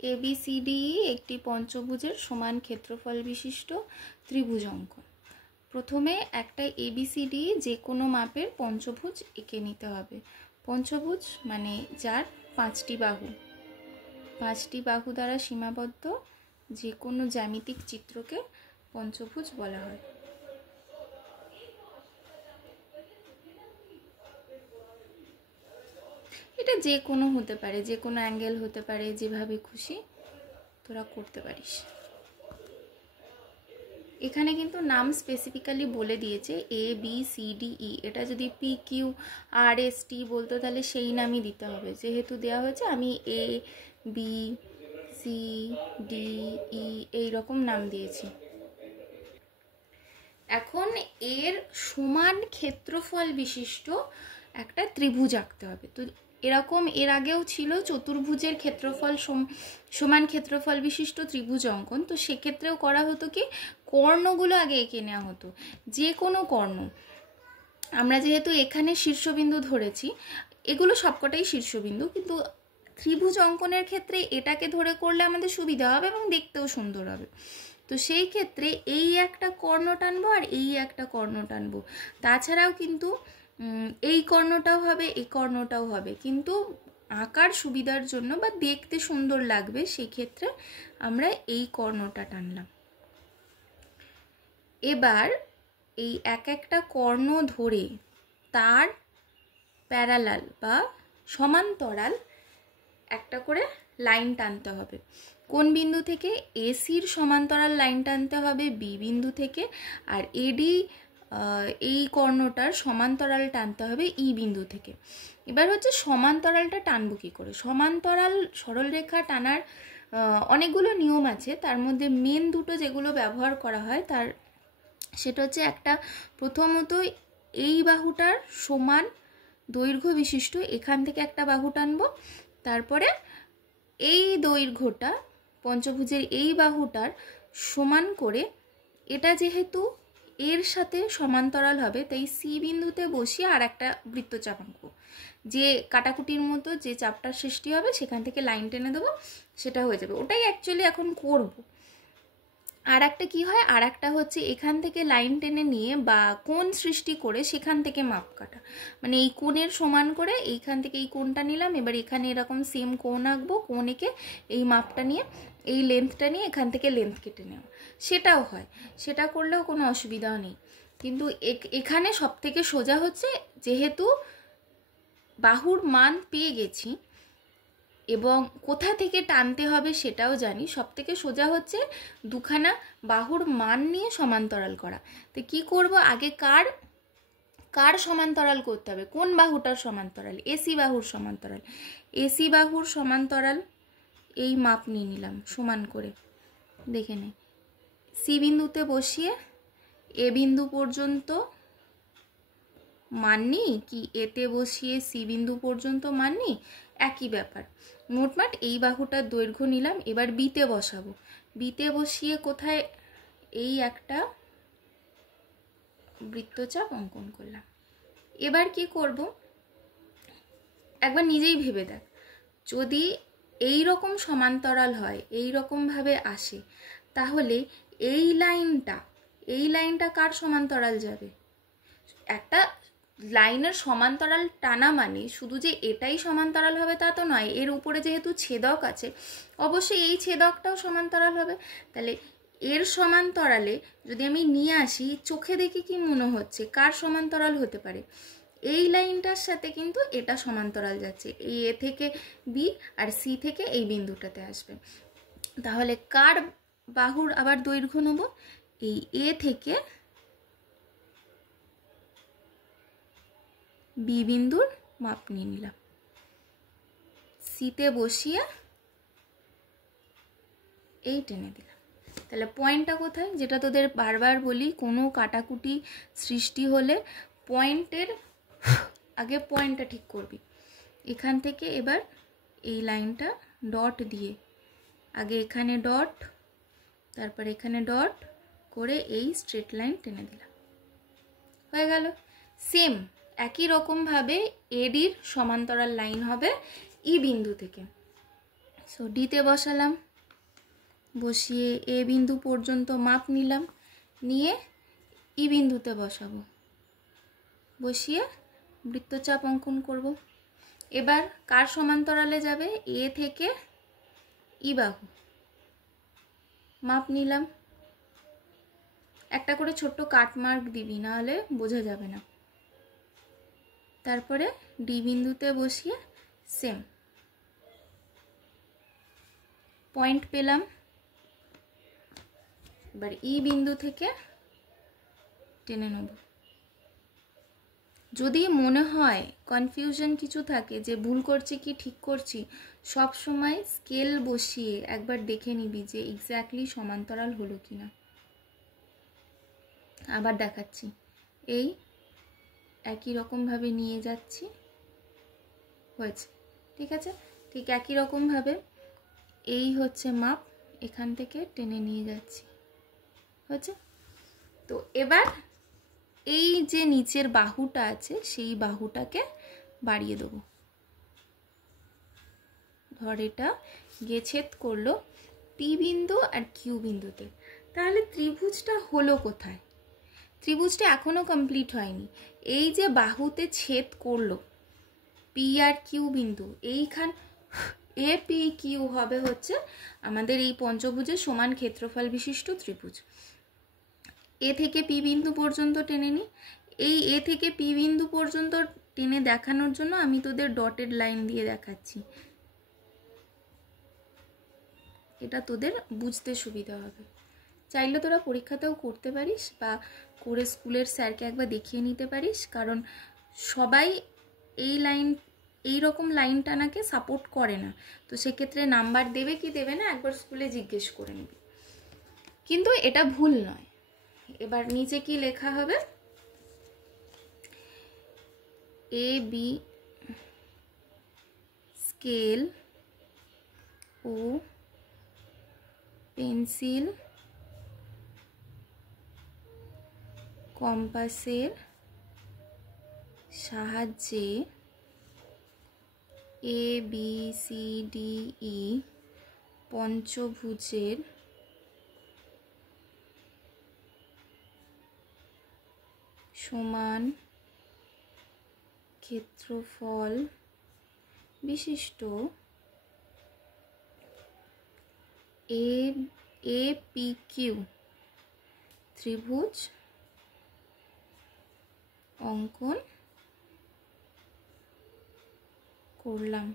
ABCD একটি পঞ্চভুজের সমান ক্ষেত্রফল বিশিষ্ট ত্রিভুজ অঙ্কন। প্রথমে একটা ABCD যে কোনো মাপের পঞ্চভুজ এঁকে নিতে হবে। পঞ্চভুজ মানে যার পাঁচটি বাহু দ্বারা সীমাবদ্ধ যে কোনো জ্যামিতিক চিত্রকে পঞ্চভুজ বলা হয়। এটা যে কোনো হতে পারে, যে কোনো অ্যাঙ্গেল হতে পারে, যেভাবে খুশি তোরা করতে পারিস। এখানে কিন্তু নাম স্পেসিফিক্যালি বলে দিয়েছে ABCDE। এটা যদি PQRST বলতো তাহলে সেই নামই দিতে হবে। যেহেতু দেওয়া হয়েছে আমি ABCDE এইরকম নাম দিয়েছি। এখন এর সমান ক্ষেত্রফল বিশিষ্ট একটা ত্রিভুজ আঁকতে হবে। তো এরকম এর আগেও ছিল চতুর্ভুজের ক্ষেত্রফল সমান ক্ষেত্রফল বিশিষ্ট ত্রিভুজ অঙ্কন। তো সেক্ষেত্রেও করা হতো কি, কর্ণগুলো আগে এঁকে নেওয়া হতো। যে কোনো কর্ণ, আমরা যেহেতু এখানে শীর্ষবিন্দু ধরেছি, এগুলো সবকটাই শীর্ষবিন্দু, কিন্তু ত্রিভুজ অঙ্কনের ক্ষেত্রে এটাকে ধরে করলে আমাদের সুবিধা হবে এবং দেখতেও সুন্দর হবে। তো সেই ক্ষেত্রে এই একটা কর্ণ টানবো আর এই একটা কর্ণ টানবো। তাছাড়াও কিন্তু এই কর্ণটাও হবে, এই কর্ণটাও হবে, কিন্তু আঁকার সুবিধার জন্য বা দেখতে সুন্দর লাগবে সেই ক্ষেত্রে আমরা এই কর্ণটা টানলাম। এবার এই এক একটা কর্ণ ধরে তার প্যারালাল বা সমান্তরাল একটা করে লাইন টানতে হবে। কোন বিন্দু থেকে? এসির সমান্তরাল লাইন টানতে হবে বি বিন্দু থেকে, আর এডি এই কর্ণটার সমান্তরাল টানতে হবে ই বিন্দু থেকে। এবার হচ্ছে সমান্তরালটা টানবো কী করে? সমান্তরাল সরলরেখা টানার অনেকগুলো নিয়ম আছে, তার মধ্যে মেন দুটো যেগুলো ব্যবহার করা হয় সেটা হচ্ছে একটা, প্রথমত এই বাহুটার সমান দৈর্ঘ্য বিশিষ্ট এখান থেকে একটা বাহু টানবো, তারপরে এই দৈর্ঘ্যটা পঞ্চভুজের এই বাহুটার সমান করে, এটা যেহেতু এর সাথে সমান্তরাল হবে তাই সি বিন্দুতে বসিয়ে আর একটা বৃত্তচাপ আঁকবো। যে কাটাকুটির মতো যে চাপটার সৃষ্টি হবে সেখান থেকে লাইন টেনে দেবো, সেটা হয়ে যাবে। ওটাই অ্যাকচুয়ালি এখন করব। আর একটা কী হয়, আর একটা হচ্ছে এখান থেকে লাইন টেনে নিয়ে বা কোণ সৃষ্টি করে সেখান থেকে মাপ কাটা, মানে এই কোণের সমান করে এইখান থেকে এই কোণটা নিলাম, এবার এখানে এরকম সেম কোণ আঁকবো, কোণ এঁকে এই মাপটা নিয়ে এই লেন্থটা নিয়ে এখান থেকে লেন্থ কেটে নেওয়া, সেটাও হয়। সেটা করলেও কোনো অসুবিধাও নেই। কিন্তু এখানে সব থেকে সোজা হচ্ছে, যেহেতু বাহুর মান পেয়ে গেছি এবং কোথা থেকে টানতে হবে সেটাও জানি, সব থেকে সোজা হচ্ছে দুখানা বাহুর মান নিয়ে সমান্তরাল করা। তো কি করব, আগে কার সমান্তরাল করতে হবে? কোন বাহুটার সমান্তরাল? এসি বাহুর সমান্তরাল। এসি বাহুর সমান্তরাল এই মাপ নিয়ে নিলাম সমান করে, দেখে নে। সি বিন্দুতে বসিয়ে এ বিন্দু পর্যন্ত মাননি কি এতে বসিয়ে সি বিন্দু পর্যন্ত মাননি, একই ব্যাপার। মোটমাট এই বাহুটার দৈর্ঘ্য নিলাম, এবার বিতে বসাবো। বিতে বসিয়ে কোথায় এই একটা বৃত্তচাপ অঙ্কন করলাম। এবার কি করব, একবার নিজেই ভেবে দেখ, যদি এই রকম সমান্তরাল হয়, এই রকমভাবে আসে, তাহলে এই লাইনটা কার সমান্তরাল যাবে? একটা লাইনের সমান্তরাল টানা মানে শুধু যে এটাই সমান্তরাল হবে তা তো নয়, এর উপরে যেহেতু ছেদক আছে অবশ্যই এই ছেদকটাও সমান্তরাল হবে। তাহলে এর সমান্তরালে যদি আমি নিয়ে আসি, চোখে দেখে কি মনে হচ্ছে কার সমান্তরাল হতে পারে? এই লাইনটার সাথে কিন্তু এটা সমান্তরাল যাচ্ছে, এই এ থেকে বি আর সি থেকে এই বিন্দুটাতে আসবে। তাহলে কার বাহুর আবার দৈর্ঘ্য নেব? এই এ থেকে বি বিন্দুর মাপ নিয়ে নিলাম, সিতে বসিয়ে এই টেনে দিলাম। তাহলে পয়েন্টটা কোথায়? যেটা তোদের বারবার বলি, কোনো কাটাকুটি সৃষ্টি হলে পয়েন্টের আগে পয়েন্টটা ঠিক করবি। এখান থেকে এবার এই লাইনটা ডট দিয়ে, আগে এখানে ডট, তারপর এখানে ডট করে এই স্ট্রেট লাইন টেনে দিলাম, হয়ে গেল। সেম একই রকমভাবে এডির সমান্তরাল লাইন হবে ই বিন্দু থেকে। সো ডিতে বসালাম, বসিয়ে এ বিন্দু পর্যন্ত মাপ নিলাম, নিয়ে ই বিন্দুতে বসাবো, বসিয়ে বৃত্তচাপ অঙ্কন করব। এবার কার সমান্তরালে যাবে? এ থেকে ই বাহু, মাপ নিলাম। একটা করে ছোট্ট কাট মার্ক দিবি, নাহলে বোঝা যাবে না। তারপরে ডি বিন্দুতে বসিয়ে সেম পয়েন্ট পেলাম। এবার ই বিন্দু থেকে টেনে নেব। যদি মনে হয় কনফিউশন কিছু থাকে যে ভুল করছি কি ঠিক করছি, সব সময় স্কেল বসিয়ে একবার দেখে নিবি যে এক্স্যাক্টলি সমান্তরাল হলো কিনা। আবার দেখাচ্ছি, এই একই রকমভাবে নিয়ে যাচ্ছি, হয়েছে, ঠিক আছে। ঠিক একই রকমভাবে এই হচ্ছে মাপ, এখান থেকে টেনে নিয়ে যাচ্ছি, হয়েছে। তো এবার এই যে নিচের বাহুটা আছে সেই বাহুটাকে বাড়িয়ে দেবো। ধর এটা গিয়ে ছেদ করলো পি বিন্দু আর কিউ বিন্দুতে। তাহলে ত্রিভুজটা হলো কোথায়? ত্রিভুজটা এখনো কমপ্লিট হয়নি। এই যে বাহুতে ছেদ করলো পি আর কিউ বিন্দু, এইখান এ পি কিউ হবে হচ্ছে আমাদের এই পঞ্চভুজের সমান ক্ষেত্রফল বিশিষ্ট ত্রিভুজ। এ থেকে পি বিন্দু পর্যন্ত টেনে নিই। এই এ থেকে পি বিন্দু পর্যন্ত টেনে দেখানোর জন্য আমি তোদের ডটেড লাইন দিয়ে দেখাচ্ছি, এটা তোদের বুঝতে সুবিধা হবে। চাইলে তোরা পরীক্ষাতেও করতে পারিস বা করে স্কুলের স্যারকে একবার দেখিয়ে নিতে পারিস, কারণ সবাই এই লাইন এই রকম লাইন টানাকে সাপোর্ট করে না। তো সেক্ষেত্রে নাম্বার দেবে কি দেবে না একবার স্কুলে জিজ্ঞেস করে নিবি, কিন্তু এটা ভুল নয়। এবার নিচে কি লেখা হবে? A B scale O pencil কম্পাসের সাহায্যে A B C D E পঞ্চভুজের সমান ক্ষেত্রফল বিশিষ্ট এ পি কিউ ত্রিভুজ অঙ্কন করলাম।